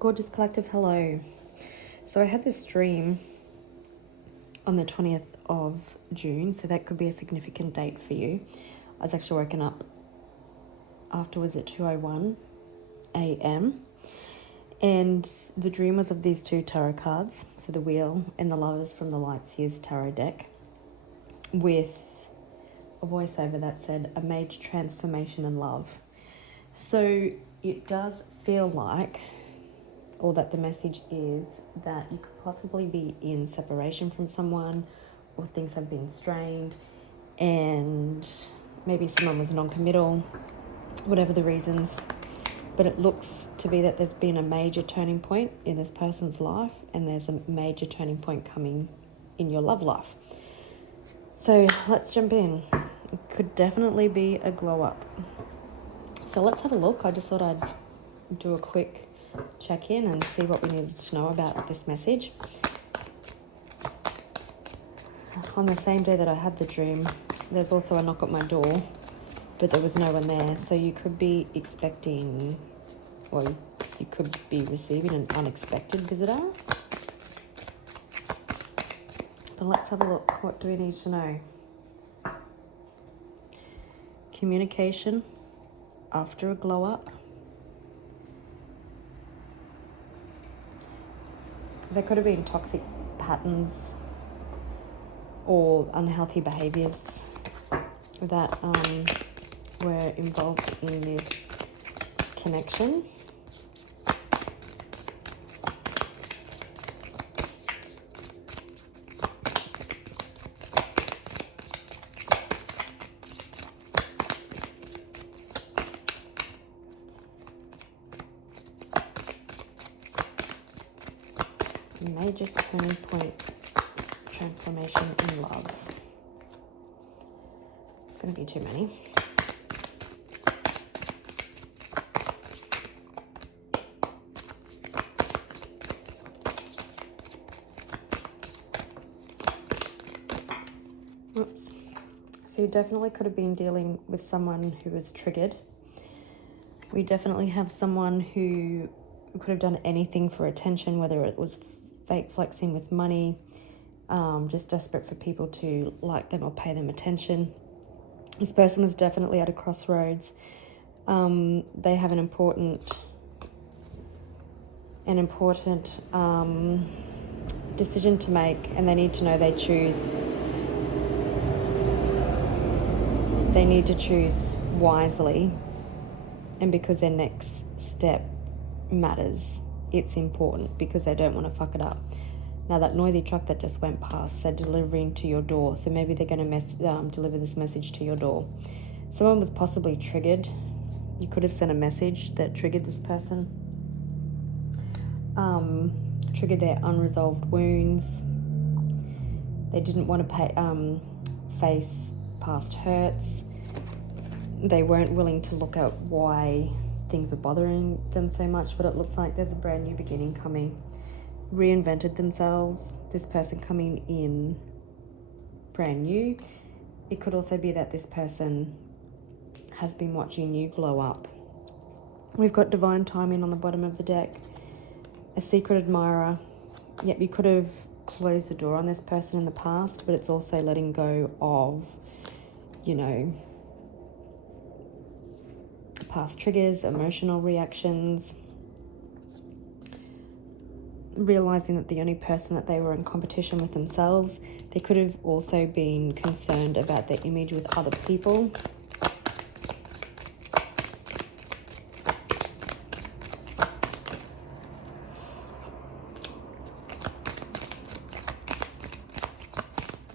Gorgeous Collective, hello. So I had this dream on the 20th of June, so that could be a significant date for you. I was actually woken up afterwards at 2:01 a.m. and the dream was of these two tarot cards, so the Wheel and the Lovers from the Lights Years tarot deck, with a voiceover that said, a major transformation in love. So it does feel like, or that the message is that you could possibly be in separation from someone, or things have been strained, and maybe someone was non-committal, whatever the reasons. But it looks to be that there's been a major turning point in this person's life, and there's a major turning point coming in your love life. So let's jump in. It could definitely be a glow up. So let's have a look. I just thought I'd do a quick check in and see what we needed to know about this message. On the same day that I had the dream, there's also a knock at my door, but there was no one there. So you could be expecting, or you could be receiving an unexpected visitor. But let's have a look. What do we need to know? Communication after a glow up. There could have been toxic patterns or unhealthy behaviors that were involved in this connection. Major turning point, transformation in love. It's going to be too many. Oops. So you definitely could have been dealing with someone who was triggered. We definitely have someone who could have done anything for attention, whether it was fake flexing with money, just desperate for people to like them or pay them attention. This person was definitely at a crossroads. They have an important decision to make, and they need to know they need to choose wisely, and because their next step matters, it's important because they don't want to fuck it up. Now that noisy truck that just went past said delivering to your door, so maybe they're going to deliver this message to your door. Someone was possibly triggered. You could have sent a message that triggered this person, triggered their unresolved wounds. They didn't want to face past hurts. They weren't willing to look at why things were bothering them so much, but it looks like there's a brand new beginning coming. Reinvented themselves, this person coming in brand new. It could also be that this person has been watching you glow up. We've got divine timing on the bottom of the deck, a secret admirer. Yep, you could have closed the door on this person in the past, but it's also letting go of, past triggers, emotional reactions, realizing that the only person that they were in competition with themselves. They could have also been concerned about their image with other people.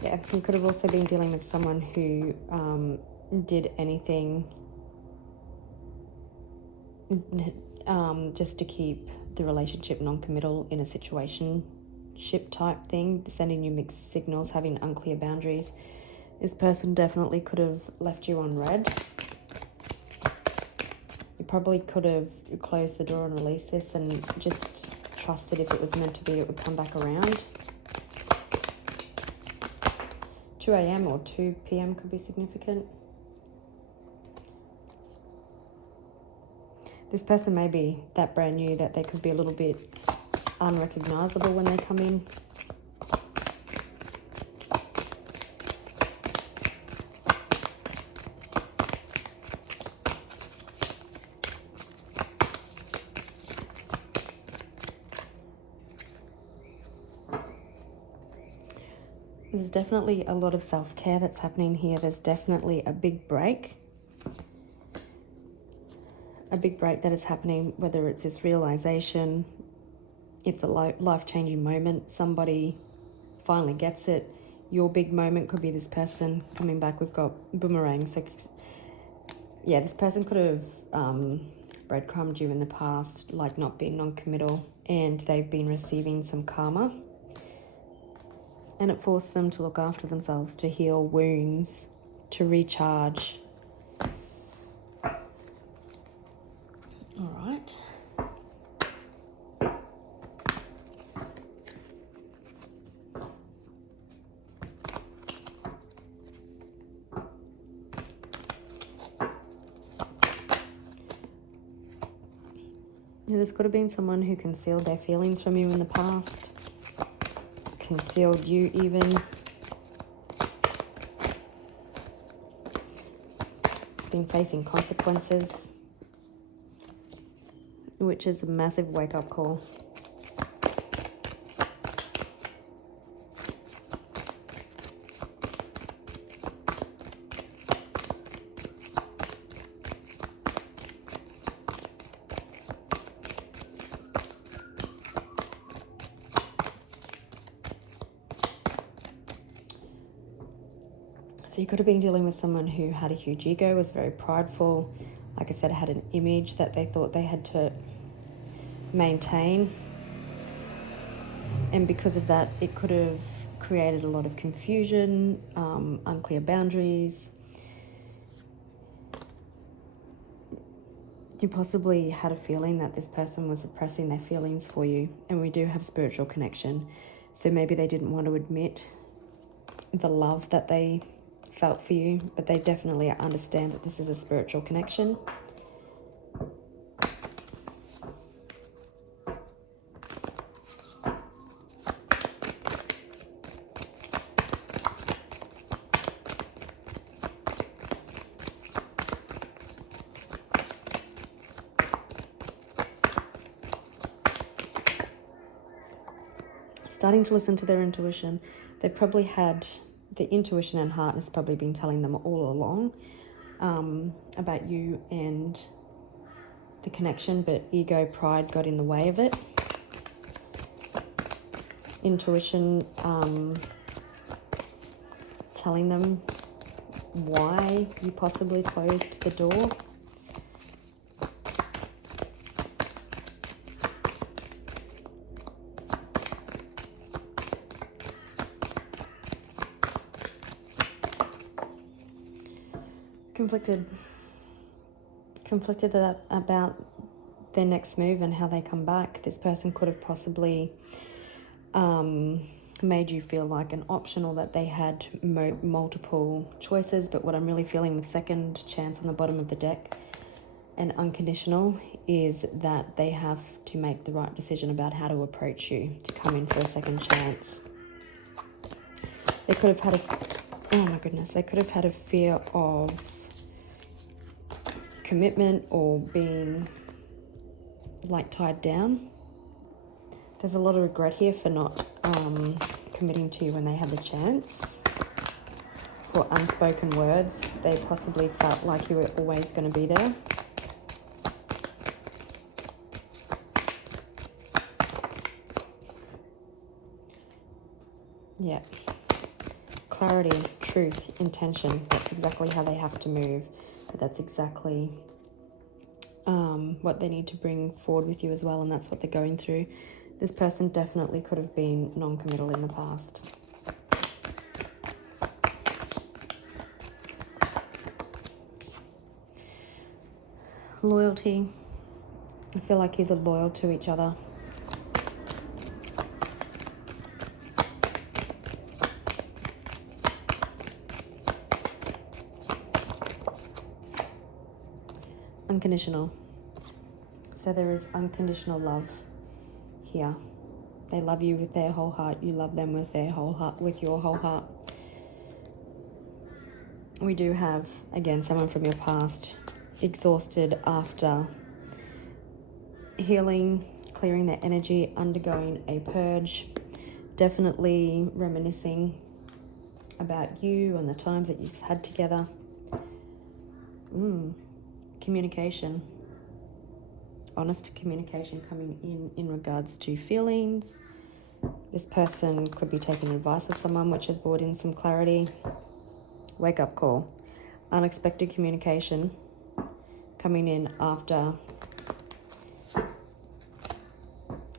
Yeah, you could have also been dealing with someone who did anything just to keep the relationship non-committal in a situationship type thing, sending you mixed signals, having unclear boundaries. This person definitely could have left you on red. You probably could have closed the door and released this and just trusted if it was meant to be, it would come back around. 2 a.m. or 2 p.m. could be significant. This person may be that brand new that they could be a little bit unrecognizable when they come in. There's definitely a lot of self-care that's happening here. There's definitely a big break. A big break that is happening, whether it's this realization, it's a life-changing moment. Somebody finally gets it. Your big moment could be this person coming back. We've got boomerang. So, yeah, this person could have breadcrumbed you in the past, like not being non-committal, and they've been receiving some karma. And it forced them to look after themselves, to heal wounds, to recharge. All right. This could have been someone who concealed their feelings from you in the past. Concealed you even. Been facing consequences, which is a massive wake-up call. So you could have been dealing with someone who had a huge ego, was very prideful. Like I said, had an image that they thought they had to maintain. And because of that, it could have created a lot of confusion, unclear boundaries. You possibly had a feeling that this person was suppressing their feelings for you. And we do have spiritual connection. So maybe they didn't want to admit the love that they felt for you, but they definitely understand that this is a spiritual connection. Starting to listen to their intuition. They've probably had the intuition and heart has probably been telling them all along about you and the connection, but ego, pride got in the way of it. Intuition telling them why you possibly closed the door. Conflicted about their next move and how they come back. This person could have possibly made you feel like an option, or that they had multiple choices. But what I'm really feeling with second chance on the bottom of the deck and unconditional is that they have to make the right decision about how to approach you to come in for a second chance. They could have had they could have had a fear of commitment or being like tied down. There's a lot of regret here for not committing to you when they had the chance. For unspoken words, they possibly felt like you were always going to be there. Yeah. Clarity, truth, intention. That's exactly how they have to move. But that's exactly what they need to bring forward with you as well, and that's what they're going through. This person definitely could have been non-committal in the past. Loyalty. I feel like he's loyal to each other. Unconditional. So there is unconditional love here. They love you with their whole heart. You love them with their whole heart, with your whole heart. We do have, again, someone from your past, exhausted after healing, clearing their energy, undergoing a purge, definitely reminiscing about you and the times that you've had together. Communication. Honest communication coming in regards to feelings. This person could be taking advice of someone, which has brought in some clarity. Wake up call. Unexpected communication coming in after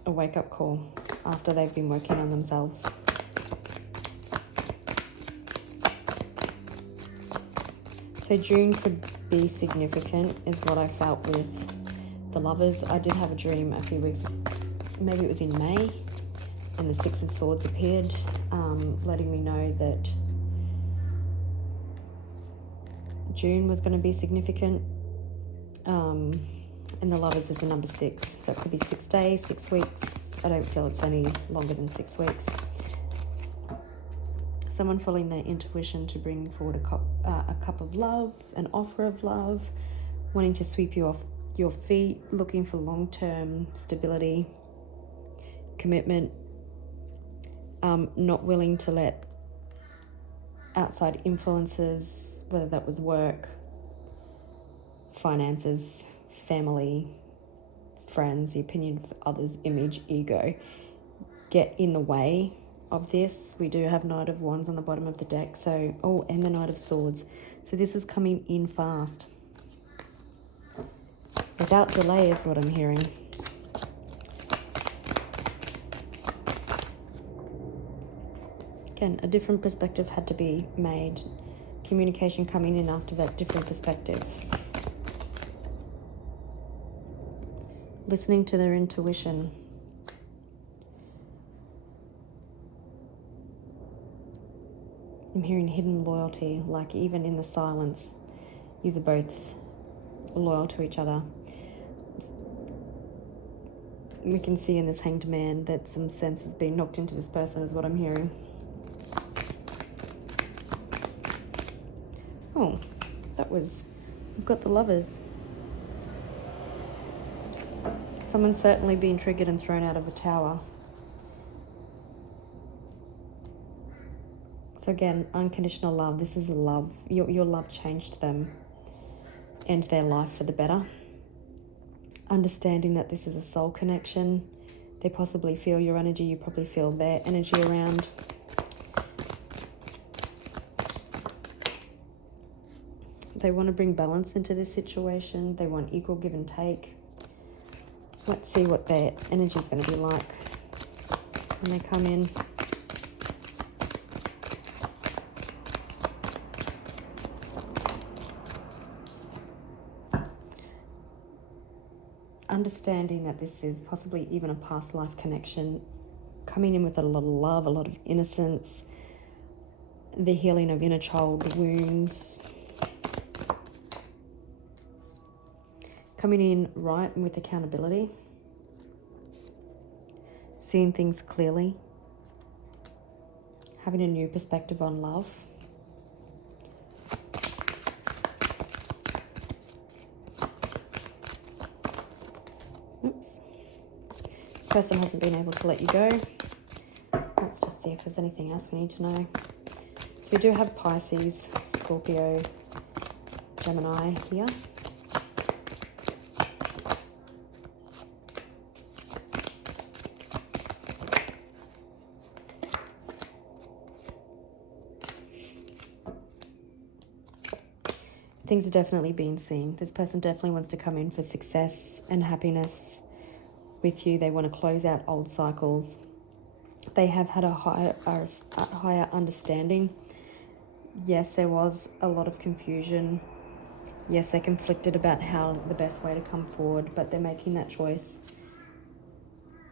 a wake up call, after they've been working on themselves. So June could be significant is what I felt with the Lovers. I did have a dream a few weeks, maybe it was in May, and the Six of Swords appeared, letting me know that June was going to be significant. And the Lovers is the number 6, so it could be 6 days, 6 weeks. I don't feel it's any longer than 6 weeks. Someone following their intuition to bring forward a cup of love, an offer of love, wanting to sweep you off your feet, looking for long-term stability, commitment, not willing to let outside influences, whether that was work, finances, family, friends, the opinion of others, image, ego, get in the way of this. We do have Knight of Wands on the bottom of the deck, so and the Knight of Swords. So this is coming in fast, without delay is what I'm hearing. Again, a different perspective had to be made. Communication coming in after that different perspective. Listening to their intuition. I'm hearing hidden loyalty, like even in the silence, you are both loyal to each other. We can see in this Hanged Man that some sense has been knocked into this person is what I'm hearing. Oh, we've got the Lovers. Someone's certainly been triggered and thrown out of the tower. So again, unconditional love. This is love. Your love changed them and their life for the better. Understanding that this is a soul connection. They possibly feel your energy. You probably feel their energy around. They want to bring balance into this situation. They want equal give and take. Let's see what their energy is going to be like when they come in. Understanding that this is possibly even a past life connection, coming in with a lot of love, a lot of innocence, the healing of inner child wounds. Coming in right with accountability, seeing things clearly, having a new perspective on love. Oops. This person hasn't been able to let you go. Let's just see if there's anything else we need to know. So we do have Pisces, Scorpio, Gemini here. Things are definitely being seen. This person definitely wants to come in for success and happiness with you. They want to close out old cycles. They have had a higher understanding. Yes, there was a lot of confusion. Yes, they're conflicted about how the best way to come forward, but they're making that choice.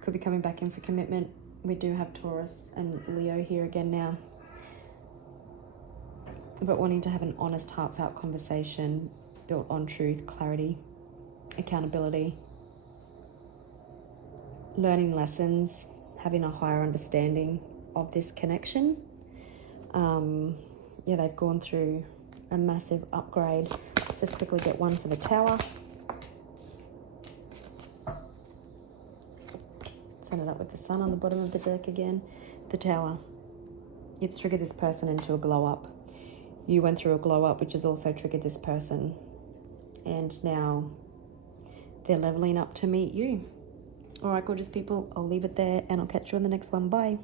Could be coming back in for commitment. We do have Taurus and Leo here again now. But wanting to have an honest, heartfelt conversation built on truth, clarity, accountability. learning lessons, having a higher understanding of this connection. Yeah, they've gone through a massive upgrade. Let's just quickly get one for the Tower. Send it up with the Sun on the bottom of the deck again. The Tower. It's triggered this person into a glow up. You went through a glow up, which has also triggered this person. And now they're leveling up to meet you. All right, gorgeous people, I'll leave it there and I'll catch you in the next one. Bye.